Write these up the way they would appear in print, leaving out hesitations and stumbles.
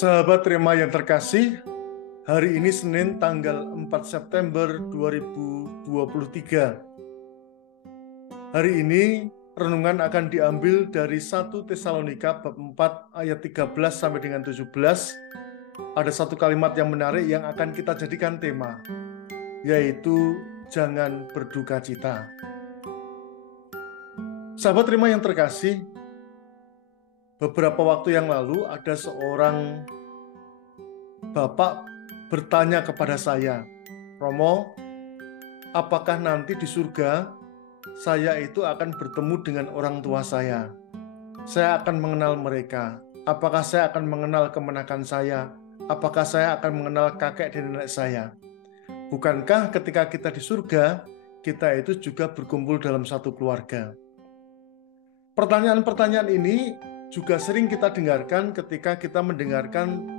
Sahabat Rema yang terkasih, hari ini Senin tanggal 4 September 2023. Hari ini renungan akan diambil dari 1 Tesalonika bab 4 ayat 13 sampai dengan 17. Ada satu kalimat yang menarik yang akan kita jadikan tema, yaitu jangan berduka cita. Sahabat Rema yang terkasih, beberapa waktu yang lalu ada seorang bapak bertanya kepada saya, "Romo, apakah nanti di surga saya itu akan bertemu dengan orang tua saya? Saya akan mengenal mereka. Apakah saya akan mengenal kemenakan saya? Apakah saya akan mengenal kakek dan nenek saya? Bukankah ketika kita di surga, kita itu juga berkumpul dalam satu keluarga?" Pertanyaan-pertanyaan ini juga sering kita dengarkan ketika kita mendengarkan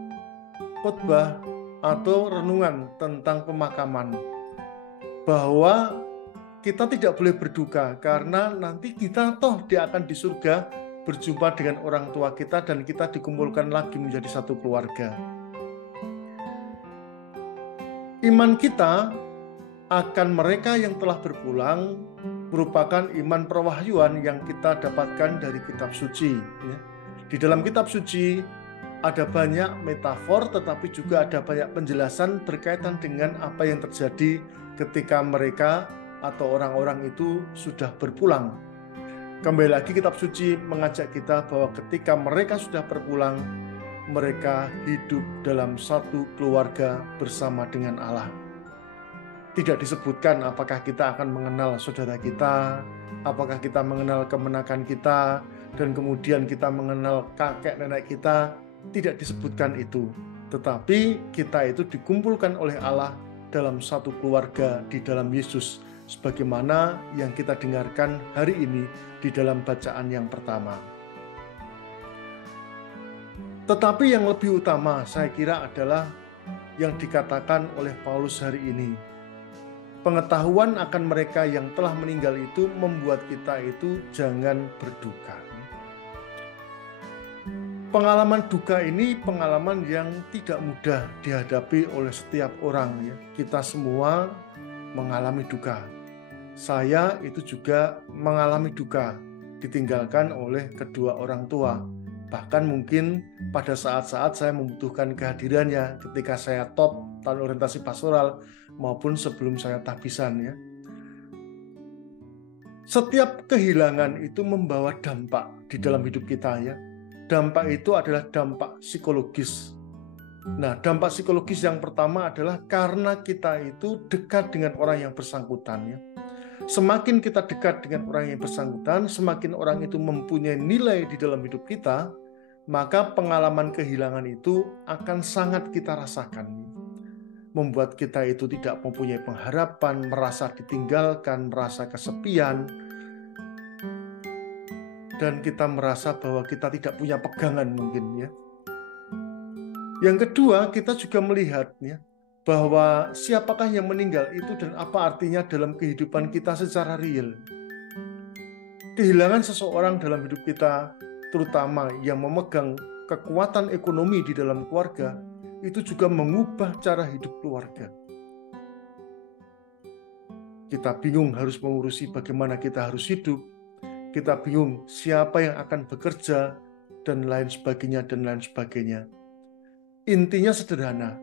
khotbah atau renungan tentang pemakaman, bahwa kita tidak boleh berduka karena nanti kita dia akan di surga berjumpa dengan orang tua kita dan kita dikumpulkan lagi menjadi satu keluarga. Iman kita akan mereka yang telah berpulang merupakan iman perwahyuan yang kita dapatkan dari kitab suci. Di dalam kitab suci ada banyak metafor, tetapi juga ada banyak penjelasan berkaitan dengan apa yang terjadi ketika mereka atau orang-orang itu sudah berpulang. Kembali lagi kitab suci mengajak kita bahwa ketika mereka sudah berpulang, mereka hidup dalam satu keluarga bersama dengan Allah. Tidak disebutkan apakah kita akan mengenal saudara kita, apakah kita mengenal kemenakan kita, dan kemudian kita mengenal kakek nenek kita. Tidak disebutkan itu. Tetapi kita itu dikumpulkan oleh Allah dalam satu keluarga di dalam Yesus, sebagaimana yang kita dengarkan hari ini di dalam bacaan yang pertama. Tetapi yang lebih utama saya kira adalah yang dikatakan oleh Paulus hari ini. Pengetahuan akan mereka yang telah meninggal itu membuat kita itu jangan berduka. Pengalaman duka ini pengalaman yang tidak mudah dihadapi oleh setiap orang, ya. Kita semua mengalami duka. Saya itu juga mengalami duka, ditinggalkan oleh kedua orang tua. Bahkan mungkin pada saat-saat saya membutuhkan kehadirannya ketika saya top tahun orientasi pastoral maupun sebelum saya tahbisan, ya. Setiap kehilangan itu membawa dampak di dalam hidup kita, ya. Dampak itu adalah dampak psikologis. Nah, dampak psikologis yang pertama adalah karena kita itu dekat dengan orang yang bersangkutan, ya. Semakin kita dekat dengan orang yang bersangkutan, semakin orang itu mempunyai nilai di dalam hidup kita, maka pengalaman kehilangan itu akan sangat kita rasakan. Membuat kita itu tidak mempunyai pengharapan, merasa ditinggalkan, merasa kesepian, dan kita merasa bahwa kita tidak punya pegangan mungkin, ya. Yang kedua, kita juga melihat, ya, bahwa siapakah yang meninggal itu dan apa artinya dalam kehidupan kita secara real. Kehilangan seseorang dalam hidup kita, terutama yang memegang kekuatan ekonomi di dalam keluarga, itu juga mengubah cara hidup keluarga. Kita bingung harus mengurusi bagaimana kita harus hidup, kita bingung siapa yang akan bekerja, dan lain sebagainya, dan lain sebagainya. Intinya sederhana,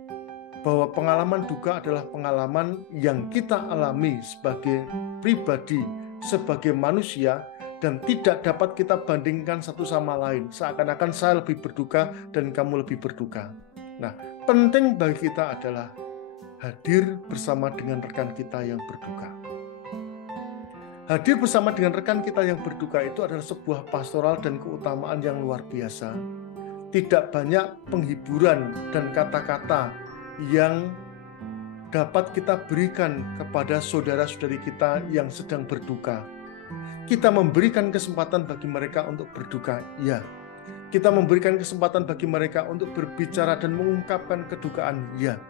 bahwa pengalaman duka adalah pengalaman yang kita alami sebagai pribadi, sebagai manusia, dan tidak dapat kita bandingkan satu sama lain. Seakan-akan saya lebih berduka dan kamu lebih berduka. Nah, penting bagi kita adalah hadir bersama dengan rekan kita yang berduka. Hadir bersama dengan rekan kita yang berduka itu adalah sebuah pastoral dan keutamaan yang luar biasa. Tidak banyak penghiburan dan kata-kata yang dapat kita berikan kepada saudara-saudari kita yang sedang berduka. Kita memberikan kesempatan bagi mereka untuk berduka, ya. Kita memberikan kesempatan bagi mereka untuk berbicara dan mengungkapkan kedukaan, ya.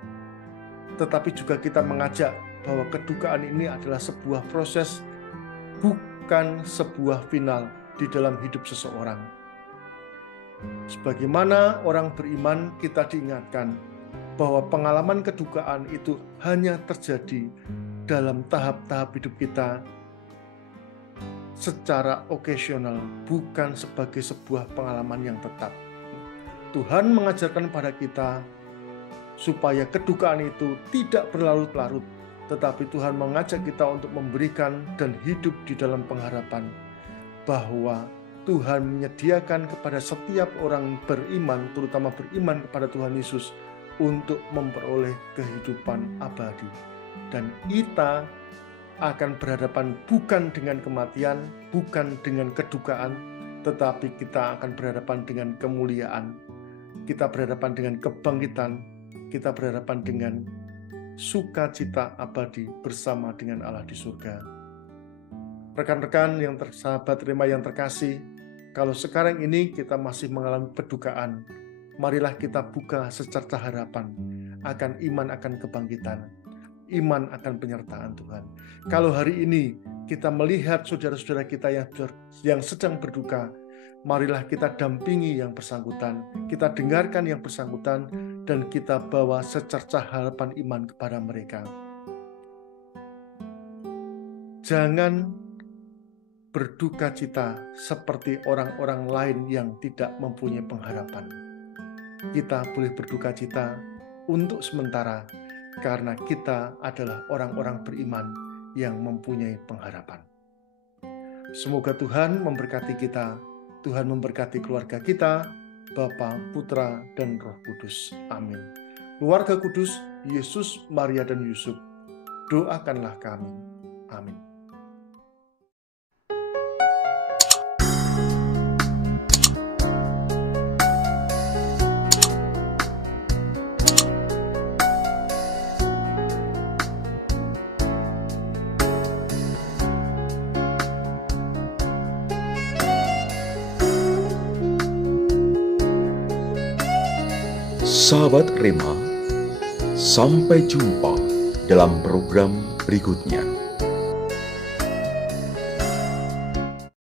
Tetapi juga kita mengajak bahwa kedukaan ini adalah sebuah proses, bukan sebuah final di dalam hidup seseorang. Sebagaimana orang beriman, kita diingatkan bahwa pengalaman kedukaan itu hanya terjadi dalam tahap-tahap hidup kita secara okasional, bukan sebagai sebuah pengalaman yang tetap. Tuhan mengajarkan pada kita supaya kedukaan itu tidak berlarut-larut, tetapi Tuhan mengajak kita untuk memberikan dan hidup di dalam pengharapan bahwa Tuhan menyediakan kepada setiap orang beriman, terutama beriman kepada Tuhan Yesus, untuk memperoleh kehidupan abadi. Dan kita akan berhadapan bukan dengan kematian, bukan dengan kedukaan, tetapi kita akan berhadapan dengan kemuliaan. Kita berhadapan dengan kebangkitan, kita berhadapan dengan sukacita abadi bersama dengan Allah di surga. Rekan-rekan yang sahabat terima yang terkasih, kalau sekarang ini kita masih mengalami kedukaan, marilah kita buka secerca harapan akan iman akan kebangkitan, iman akan penyertaan Tuhan. Kalau hari ini kita melihat saudara-saudara kita yang sedang berduka, marilah kita dampingi yang bersangkutan, kita dengarkan yang bersangkutan, dan kita bawa secerca harapan iman kepada mereka. Jangan berduka cita seperti orang-orang lain yang tidak mempunyai pengharapan. Kita boleh berduka cita untuk sementara karena kita adalah orang-orang beriman yang mempunyai pengharapan. Semoga Tuhan memberkati kita, Tuhan memberkati keluarga kita, Bapa, Putra, dan Roh Kudus. Amin. Keluarga kudus, Yesus, Maria, dan Yusuf, doakanlah kami. Amin. Sahabat Rema, sampai jumpa dalam program berikutnya.